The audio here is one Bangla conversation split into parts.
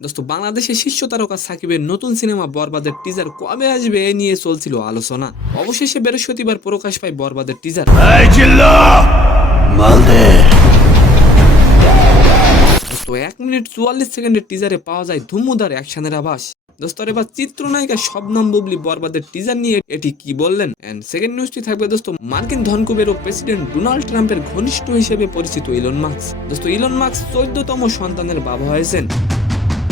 দোস্ত বাংলাদেশের শীর্ষ তারকা সাকিবের নতুন সিনেমা বরবাদের টিজার কবে আসবে এ নিয়ে চলছিল আলোচনা। অবশেষে বৃহস্পতিবার প্রকাশ পায় বরবাদের টিজার। দোস্ত 1 মিনিট 44 সেকেন্ডের টিজারে পাওয়া যায় ধুমুধার অ্যাকশনের আভাস। দোস্ত এবার চিত্রনায়িকা শবনম বুবলি বরবাদের টিজার নিয়ে এটি কি বললেন। এন্ড সেকেন্ড নিউজটি থাকবে দোস্ত মার্কিন ধনকুবের ও প্রেসিডেন্ট ডোনাল্ড ট্রাম্পের ঘনিষ্ঠ হিসেবে পরিচিত ইলন মাস্ক। দোস্ত ইলন মাস্ক 14তম সন্তানের বাবা হয়েছেন।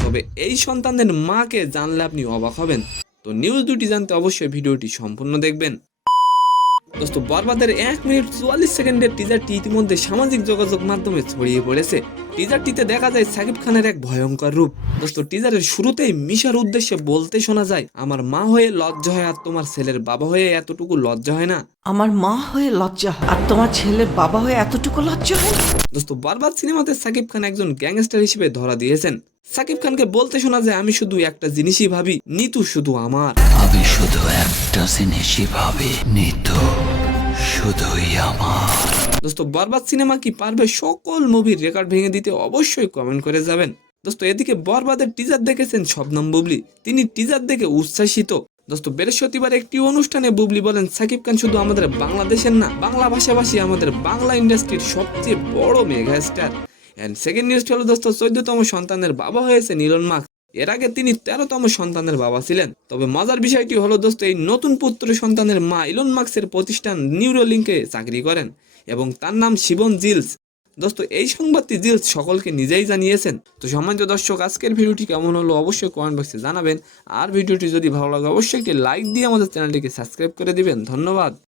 তবে এই সন্তানদের মাকে জানলে আপনি অবাক হবেন। তো নিউজ দুটি জানতে অবশ্যই ভিডিওটি সম্পূর্ণ দেখবেন। দোস্ত বরবাদের 1 মিনিট 44 সেকেন্ডের টিজারটি ইতিমধ্যে সামাজিক যোগাযোগ মাধ্যমে ছড়িয়ে পড়েছে। টিজারটিতে দেখা যায় সাকিব খানের এক ভয়ঙ্কর রূপ। দোস্ত টিজারের শুরুতেই মিশার উদ্দেশ্যে বলতে শোনা যায়, আমার মা হয়ে লজ্জা হয় আর তোমার ছেলের বাবা হয়ে এতটুকু লজ্জা হয় না। আমার মা হয়ে লজ্জা হয় আর তোমার ছেলের বাবা হয়ে এতটুকু লজ্জা হয়। দোস্ত বরবাদ সিনেমাতে সাকিব খান একজন গ্যাংস্টার হিসেবে ধরা দিয়েছেন। সাকিব খানকে বলতে শোনা যায়, আমি শুধু একটা জিনিসই ভাবি, নিতু শুধু আমার। আমি শুধু একটা জিনিসই ভাবি, নিতু শুধুই আমার। দোস্ত বরবাদ সিনেমা কি পারবে সকল মুভির রেকর্ড ভেঙে দিতে? অবশ্যই কমেন্ট করে যাবেন। দোস্ত এদিকে বরবাদের টিজার দেখেছেন শবনম বুবলি, তিনি টিজার দেখে উচ্ছ্বাসিত। দোস্ত বৃহস্পতিবার একটি অনুষ্ঠানে বুবলি বলেন, সাকিব খান শুধু আমাদের বাংলাদেশের না, বাংলা ভাষাভাষী আমাদের বাংলা ইন্ডাস্ট্রির সবচেয়ে বড় মেগা স্টার। এন্ড সেকেন্ড নিউজটি হলো দোস্ত 14তম সন্তানের বাবা হয়েছে ইলন মাস্ক। এর আগে তিনি 13তম সন্তানের বাবা ছিলেন। তবে মজার বিষয়টি হলো দোস্ত, এই নতুন পুত্র সন্তানের মা ইলন মাস্কের প্রতিষ্ঠান নিউরোলিঙ্কে চাকরি করেন এবং তার নাম শিবন জিলস। দোস্ত এই সংবাদটি জিলস সকলকে নিজেই জানিয়েছেন। তো সম্মানিত দর্শক, আজকের ভিডিওটি কেমন হলো অবশ্যই কমেন্ট বক্সে জানাবেন। আর ভিডিওটি যদি ভালো লাগে অবশ্যই একটি লাইক দিয়ে আমাদের চ্যানেলটিকে সাবস্ক্রাইব করে দিবেন। ধন্যবাদ।